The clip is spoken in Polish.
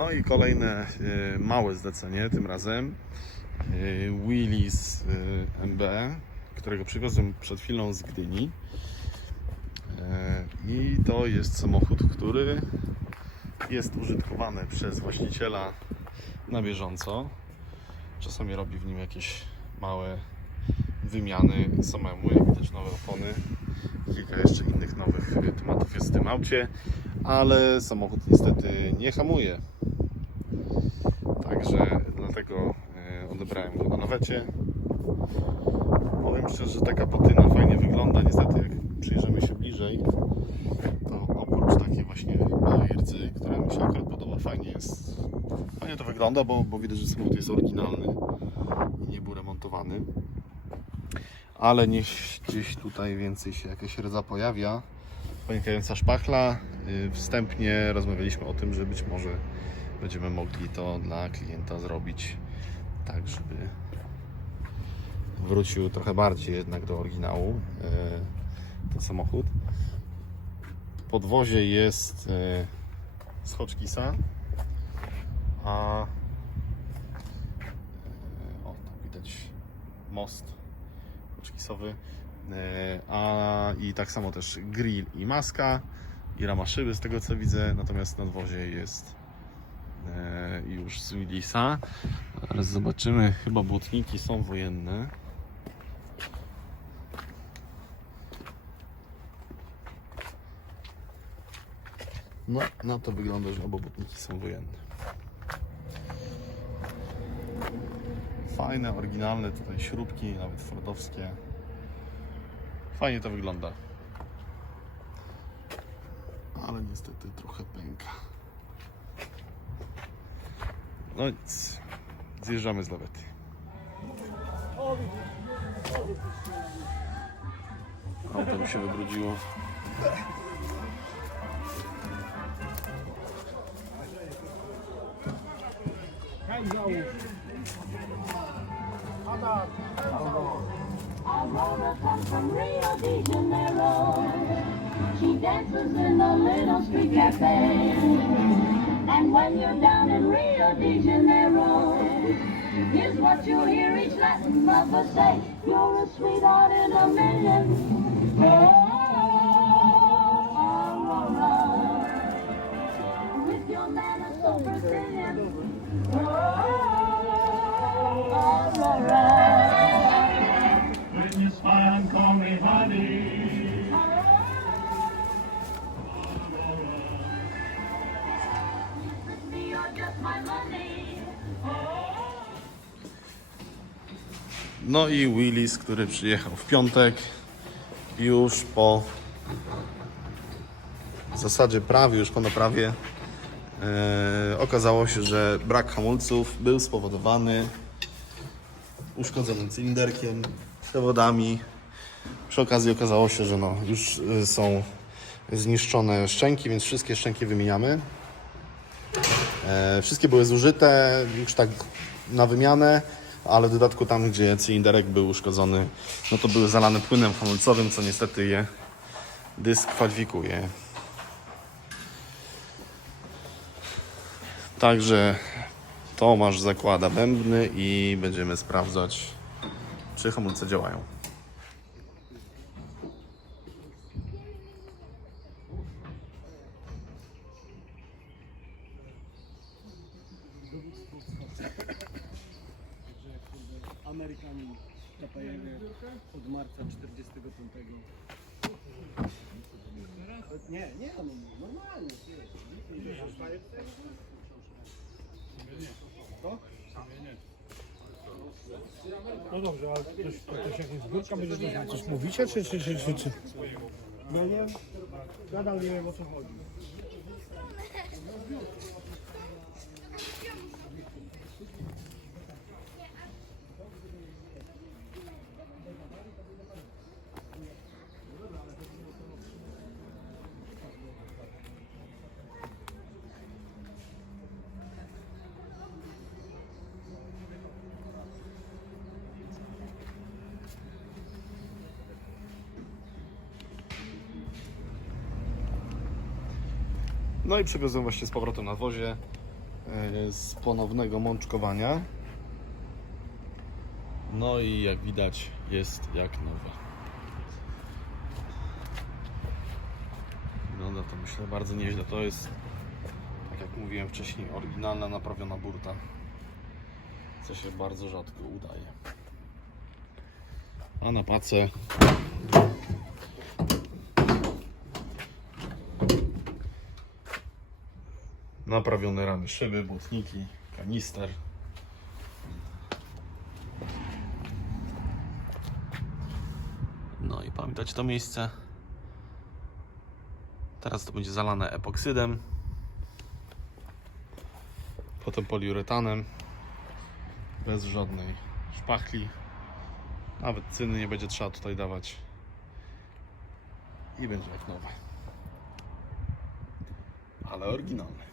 No i kolejne y, małe zlecenie, tym razem y, Willys MB, którego przywiozłem przed chwilą z Gdyni. I to jest samochód, który jest użytkowany przez właściciela na bieżąco. Czasami robi w nim jakieś małe wymiany samemu, jak też nowe opony. Kilka jeszcze innych nowych y, tematów jest w tym aucie, ale samochód niestety nie hamuje. Także dlatego y, odebrałem go na nawecie. Powiem szczerze, że taka patyna fajnie wygląda. Niestety, jak przyjrzymy się bliżej, to oprócz takiej właśnie małej rdzy, która mi się akurat podoba, fajnie jest. Fajnie to wygląda, bo, bo widać, że samochód jest oryginalny i nie był remontowany. Ale niech gdzieś tutaj więcej się jakaś rdza pojawia. Wynikająca szpachla. Y, Wstępnie rozmawialiśmy o tym, że być może będziemy mogli to dla klienta zrobić tak, żeby wrócił trochę bardziej jednak do oryginału e, ten samochód. Podwozie jest e, z Hotchkissa, a o, tam widać most E, a i tak samo też grill i maska i rama szyby z tego co widzę, natomiast na dwozie jest e, już z Willisa. Zobaczymy, chyba błotniki są wojenne. No, na to wygląda, że oba błotniki są wojenne. Fajne, oryginalne tutaj śrubki, nawet fordowskie. Fajnie to wygląda. Ale niestety trochę pęka. No nic. Zjeżdżamy z lawety. Auto mi się wybrudziło. Aurora comes from Rio de Janeiro. She dances in the little street cafe. And when you're down in Rio de Janeiro, here's what you hear each Latin lover say. You're a sweetheart in a million. Oh, Aurora, with your manner so Brazilian. Oh, No i Willis, który przyjechał w piątek, już po w zasadzie prawie, już po naprawie, e, okazało się, że brak hamulców był spowodowany uszkodzonym cylinderkiem, przewodami. Przy okazji okazało się, że no, już e, są zniszczone szczęki, więc wszystkie szczęki wymieniamy. E, Wszystkie były zużyte już tak na wymianę, ale w dodatku tam, gdzie cylinderek był uszkodzony, no to były zalane płynem hamulcowym, co niestety je dyskwalifikuje. Także Tomasz zakłada bębny i będziemy sprawdzać, czy hamulce działają. Amerykanin kapajemy od marca 45. Nie, nie, no, normalnie. No dobrze, ale ktoś, ktoś jakieś zbiórka będzie coś, coś mówicie, czy, czy, czy, czy, czy? No nie, nadal nie wiem o co chodzi. No i przywiozłem właśnie z powrotem na wozie e, z ponownego mączkowania. No i jak widać jest jak nowe. Wygląda to myślę bardzo nieźle. To jest, tak jak mówiłem wcześniej, oryginalna naprawiona burta. Co się bardzo rzadko udaje. A na pacę naprawione ramy szyby, błotniki, kanister. No i pamiętać to miejsce. Teraz to będzie zalane epoksydem. Potem poliuretanem. Bez żadnej szpachli. Nawet cyny nie będzie trzeba tutaj dawać. I będzie jak nowe. Ale oryginalne.